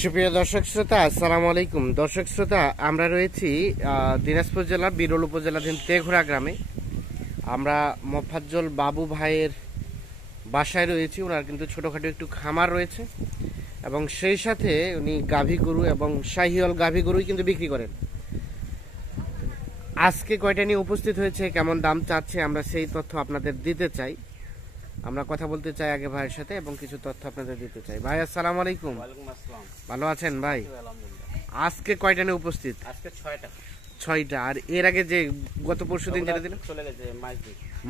সুপ্রিয় দর্শক শ্রোতা, আসসালামু আলাইকুম। দর্শক শ্রোতা, আমরা রয়েছি দিনাজপুর জেলার বিরল উপজেলাধীন তেঘরা গ্রামে। আমরা মোফাজ্জল বাবু ভাইয়ের বাসায় রয়েছি। ওনার কিন্তু ছোটোখাটো একটু খামার রয়েছে এবং সেই সাথে উনি গাভী গরু এবং শাহিওয়াল গাভী গরুই কিন্তু বিক্রি করেন। আজকে কয়টা নিয়ে উপস্থিত হয়েছে, কেমন দাম চাচ্ছে, আমরা সেই তথ্য আপনাদের দিতে চাই। আমরা কথা বলতে চাই আগে ভাইয়ের সাথে এবং কিছু তথ্য আপনাদের দিতে চাই। ভাই আসসালামু আলাইকুম। ভালো আছেন ভাই? আজকে কয়টা নিয়ে উপস্থিত? আজকে 6টা। 6টা। আর এর আগে যে গত পরশু দিন যেটা দিলেন চলে গেছে,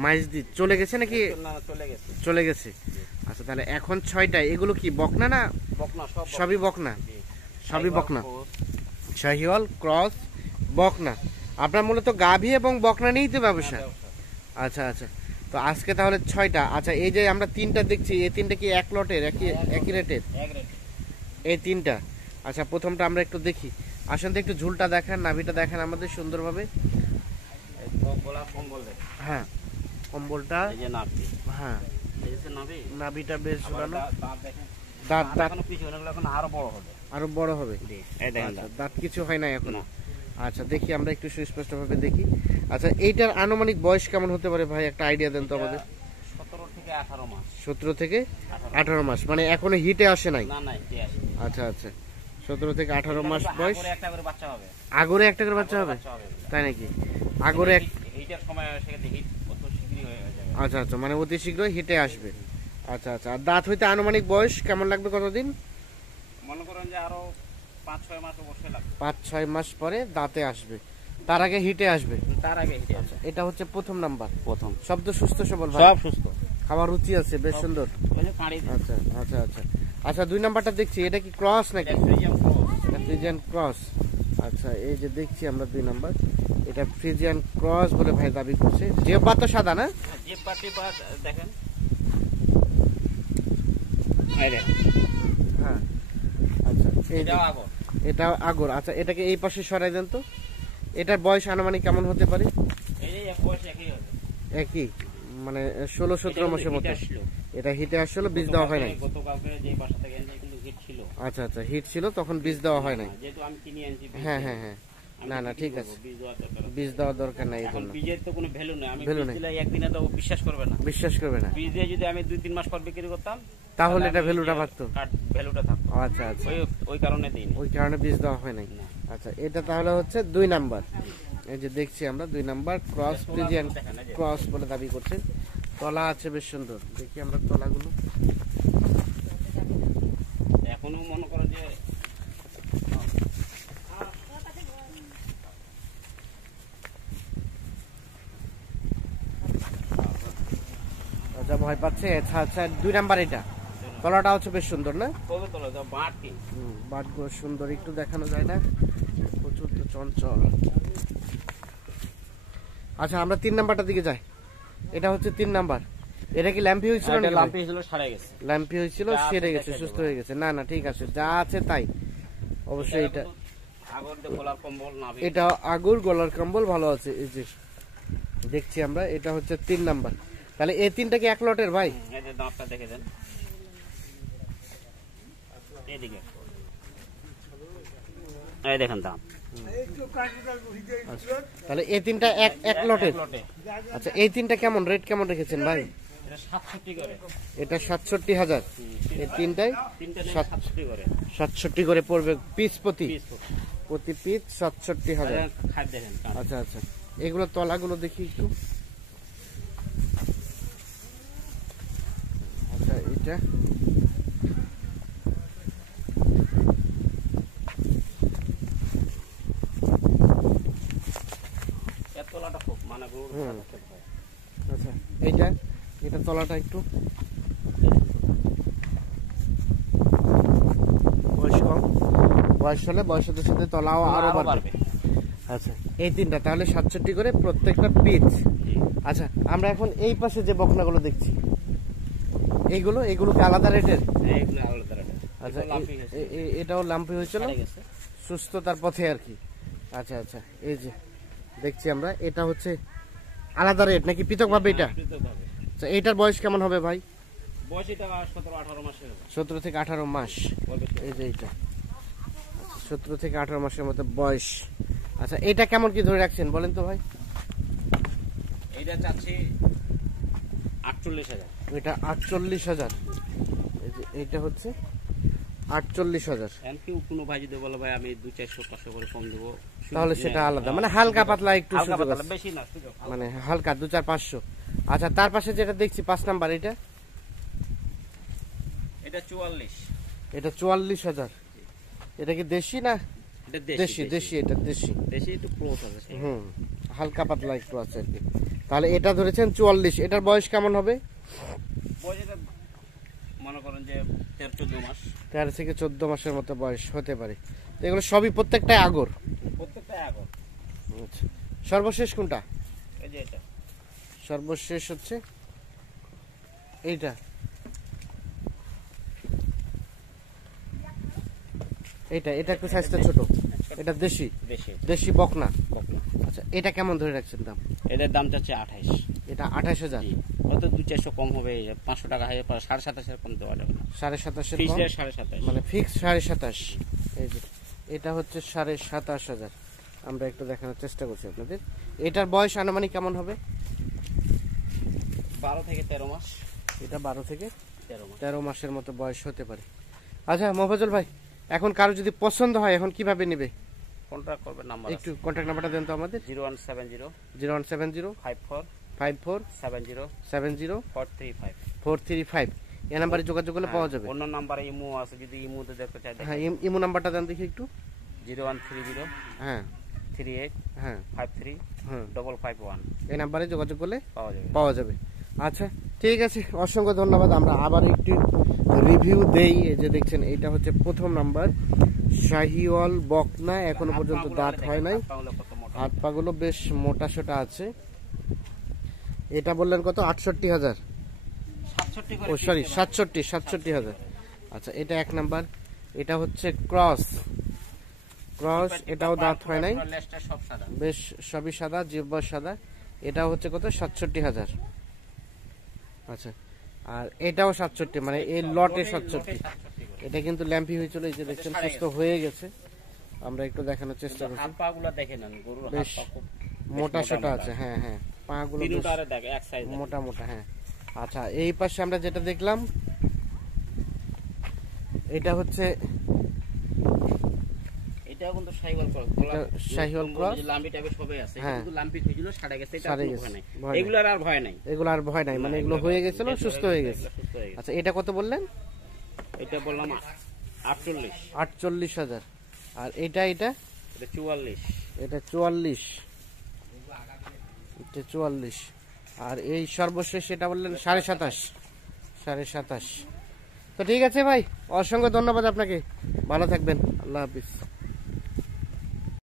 মাইজদি চলে গেছে নাকি? চলে গেছে। আচ্ছা, তাহলে এখন 6টা। এগুলো কি বকনা না? বকনা, সবই বকনা। সবই বকনা, শাহিওয়াল ক্রস বকনা। আপনার মূলত গাভী এবং বকনা নিয়েই তো ব্যবসা। আচ্ছা আচ্ছা, তো আজকে তাহলে 6টা। আচ্ছা, এই যে আমরা 3টা দেখছি, এই 3টা কি এক লটের, একই রেটের? এই 3টা। আচ্ছা, প্রথমটা আমরা একটু দেখি। আসেন তো, একটু ঝুলটা দেখেন, নাভিটা দেখেন আমাদের সুন্দরভাবে। হ্যাঁ, কম্বলটা, হ্যাঁ, নাভিটা বেশ ঝুলানো। দাঁত আরো বড় হবে। দাঁত কিছু হয় না এখনো। আচ্ছা, দেখি আমরা একটু সুস্পষ্ট ভাবে দেখি। আচ্ছা, এইটার আনুমানিক বয়স কেমন হতে পারে ভাই? একটা আইডিয়া দেন তো আমাদের। 17 থেকে 18 মাস, মানে এখনো হিটে আসে নাই? আচ্ছা আচ্ছা, 17 থেকে 18 মাস বয়স। আগরে একটা করে বাচ্চা হবে? তাই নাকি? আগরে আচ্ছা আচ্ছা, মানে অতি শীঘ্রই হিটে আসবে। আচ্ছা আচ্ছা, আর দাঁত হইতে আনুমানিক বয়স কেমন লাগবে, কতদিন? মনে করেন যে আরো 5-6 মাস অবশ্যই লাগবে। 5-6 মাস পরে দাঁতে আসবে, তার আগে হিটে আসবে। তার আগে হিটে আসবে। এটা হচ্ছে প্রথম নাম্বার। প্রথম শব্দ সুস্থ সবল, সব সুস্থ, খাবার রুচি আছে, বেশ সুন্দর। আচ্ছা আচ্ছা আচ্ছা আচ্ছা, 2 নাম্বারটা দেখছি, এটা কি ক্রস নাকি? Friesian cross. আচ্ছা, এই যে দেখছি আমরা 2 নাম্বার, এটা ফ্রিজিয়ান ক্রস বলে ভাই দাবি করছে। জিহ্বা তো সাদা না? জিহ্বা দেখেন। হ্যাঁ, আচ্ছা, এটা আগর। আচ্ছা, এটাকে এই পাশে সরাই দেন তো। এটার বয়স আনুমানিক কেমন হতে পারে? একই, মানে 16-17 মাসের মতো। এটা হিটে আসছিল, বীজ দেওয়া হয় নাই। আচ্ছা আচ্ছা, হিট ছিল তখন, বীজ দেওয়া হয় নাই। হ্যাঁ হ্যাঁ হ্যাঁ, না না, ঠিক আছে, বীজ দেওয়ার দরকার নাই। এখন বীজের তো কোনো ভ্যালু নেই। আমি ভ্যালু বীজ দিলে একদিনে তো বিশ্বাস করবে না। বীজ দিয়ে যদি আমি 2-3 মাস পর বিক্রি করতাম তাহলে এটা ভ্যালুটা বাড়তো, ভ্যালুটা থাকতো। আচ্ছা আচ্ছা, ওই কারণে দিইনি, ওই কারণে বীজ দেওয়া হয় নাই। আচ্ছা, এটা তাহলে হচ্ছে 2 নাম্বার। এই যে দেখছি আমরা 2 নাম্বার ক্রস, ফ্রিজিয়ান ক্রস বলে দাবি করছেন। তলা আছে বেশ সুন্দর, দেখি আমরা তলাগুলো। এখনো মনে করো যে আচ্ছা, ভয় পাচ্ছে। আচ্ছা আচ্ছা, 2 নাম্বার, এটা তলাটা হচ্ছে বেশ সুন্দর না? বাটগুলো সুন্দর, একটু দেখানো যায় না? প্রচুর তো চঞ্চল। আচ্ছা, আমরা 3 নাম্বারটার দিকে যাই। এটা হচ্ছে 3 নাম্বার। এটা কি ল্যাম্পি হয়েছিল? ল্যাম্পি হয়েছিল, সেরে গেছে, সুস্থ হয়ে গেছে। না না, ঠিক আছে, যা আছে তাই। অবশ্যই এটা আগর, গলার কম্বল ভালো আছে। এই যে দেখছি আমরা, এটা হচ্ছে 3 নাম্বার। তাহলে এই 3টা কি এক লটের ভাই? দাঁতটা দেখে দেন, এদিকে এই দেখেন দাম। তাহলে এই 3টা এক লটের। আচ্ছা, এই 3টা কেমন রেট, কেমন রেখেছেন ভাই? এটা 67,000। এই 3টাই 67 করে পড়বে পিস, প্রতি পিস 67,000। আচ্ছা আচ্ছা, এগুলো তলাগুলো দেখি একটু। আচ্ছা, এটা আচ্ছা, এইটা, এটা তলাটা একটু বয়স কম, বয়স হলে বয়সের সাথে তলাও আরো বাড়বে। আচ্ছা, এই 3টা তাহলে 67 করে প্রত্যেকটা পিস। আচ্ছা, আমরা এখন এই পাশে যে বকনাগুলো দেখছি, এইগুলো কি আলাদা রেটের? আচ্ছা, এটাও লাম্পি হয়েছিল, সুস্থতার পথে আর কি। আচ্ছা আচ্ছা, এই যে দেখছি আমরা, এটা হচ্ছে আলাদা রেট নাকি পৃথক ভাবে? এটা আচ্ছা, এটার বয়স কেমন হবে ভাই? 17-18 মাসের। 17 থেকে 18 মাস। এই যে এটা 17 থেকে 18 মাসের মতো বয়স। আচ্ছা এটা কেমন কি ধরে রাখছেন বলেন তো ভাই? এইটা চাচ্ছি 48,000। এটা 48,000। এই যে এইটা হচ্ছে 48,000। এখন কি কোনো ভাই যদি বলে ভাই আমি 200-400 করে কম দেবো, তাহলে সেটা আলাদা, মানে হালকা পাতলা একটু হালকা সুযোগ পাতলা, আছে। বেশি না সুযোগ। মানে হালকা 2-4-500। আচ্ছা তার পাশে যেটা দেখছি 5 নাম্বার, এটা এটা 44। এটা 44,000। এটা কি দেশি না? এটা দেশি দেশি, এটা দেশি। দেশি একটু ক্লোজ আছে। হালকা পাতলা একটু আছে আর কি। তাহলে এটা ধরেছেন 44। এটার বয়স কেমন হবে? বয়সটা মনে করেন যে 13-14 মাস। 13 থেকে 14 মাসের মতো বয়স হতে পারে। তো এগুলো সবই প্রত্যেকটাই আগর। প্রত্যেকটা আগর। আচ্ছা সর্বশেষ কোনটা? এই যে এটা সর্বশেষ হচ্ছে এইটা। এটা এটা একটু সাইজটা ছোট। এটা দেশি দেশি দেশি বকনা। বকনা। আচ্ছা এটা কেমন ধরে রাখছেন দাম? এটার দাম চাচ্ছে 28। এটা 28,000। কত 200-400 কম হবে, 500 টাকা হয়, 27,500 কম দেওয়া যাবে না। 27,500 ফিক্স কম? রেট 27,500। মানে ফিক্স 27,500। এই যে এটা হচ্ছে 27,500। আমরা একটু দেখানোর চেষ্টা করছি আপনাদের। এটার বয়স আনুমানিক কেমন হবে? 12 থেকে 13 মাস। এটা 12 থেকে 13 মাস। 13 মাসের মতো বয়স হতে পারে। আচ্ছা মোফাজ্জল ভাই, এখন কারো যদি পছন্দ হয় এখন কিভাবে নেবে? কন্ট্যাক্ট করবে, নাম্বার একটু কন্ট্যাক্ট নাম্বারটা দেন তো আমাদের। 0170 0170 54 54 70 70 435। 435। এই নাম্বারে যোগাযোগ করলে পাওয়া যাবে। অন্য নাম্বারে ইমো আছে, যদি ইমোতে দেখতে চাই হ্যাঁ ইমো নাম্বারটা দেন দেখি একটু। 0130 হ্যাঁ 38 হ্যাঁ 53 হ্যাঁ 551 এই নাম্বারে যোগাযোগ করলে পাওয়া যাবে। পাওয়া যাবে। আচ্ছা ঠিক আছে, অসংখ্য ধন্যবাদ। আমরা আবার একটু রিভিউ দেই। এই যে দেখছেন এটা হচ্ছে প্রথম নাম্বার শাহিওয়াল বকনা, এখনো পর্যন্ত দাঁত হয় নাই। হাত পাগুলো বেশ মোটা সোটা আছে। এটা বললেন কত? 68,000। 67 করে। ও সরি 67,000। আচ্ছা এটা এক নাম্বার। এটা হচ্ছে ক্রস। ক্রস এটাও দাঁত হয় নাই, লেজটা সব সাদা। বেশ সবই সাদা, জিহ্বা সাদা। এটা হচ্ছে কত? 67,000। আচ্ছা আর এটাও 67, মানে এই লটে 67। এটা কিন্তু ল্যাম্পি হয়েছিল, এই যে দেখছেন সুস্থ হয়ে গেছে। আমরা একটু দেখানোর চেষ্টা করছি। হাত পা গুলো দেখেন, গরুর হাত বেশ পা খুব মোটা সোটা আছে। হ্যাঁ হ্যাঁ পা গুলো বেশ তিনটারে দেখ এক সাইজ মোটা মোটা। হ্যাঁ আচ্ছা এই পাশে আমরা যেটা দেখলাম এটা হচ্ছে এটাও কিন্তু Sahiwal cross. Sahiwal cross. Lumpy টাইপের সবে আছে, হ্যাঁ। কিন্তু লাম্বি হয়েছিল সাড়ে গেছে, এটা সারে কোনো গেছে, ভয় নাই। ভয় নাই। এগুলার আর ভয় নাই। এগুলো আর ভয় নাই, মানে এগুলো হয়ে গেছিল, সুস্থ হয়ে গেছে। সুস্থ হয়ে গেছে। আচ্ছা এটা কত বললেন? এটা বললাম 48। 48,000। আর এটা এটা এটা 44। এটা 44। এটা 44। আর এই সর্বশেষ এটা বললেন 27.5। 27.5। তো ঠিক আছে ভাই, অসংখ্য ধন্যবাদ আপনাকে। ভালো থাকবেন। আল্লাহ হাফিজ।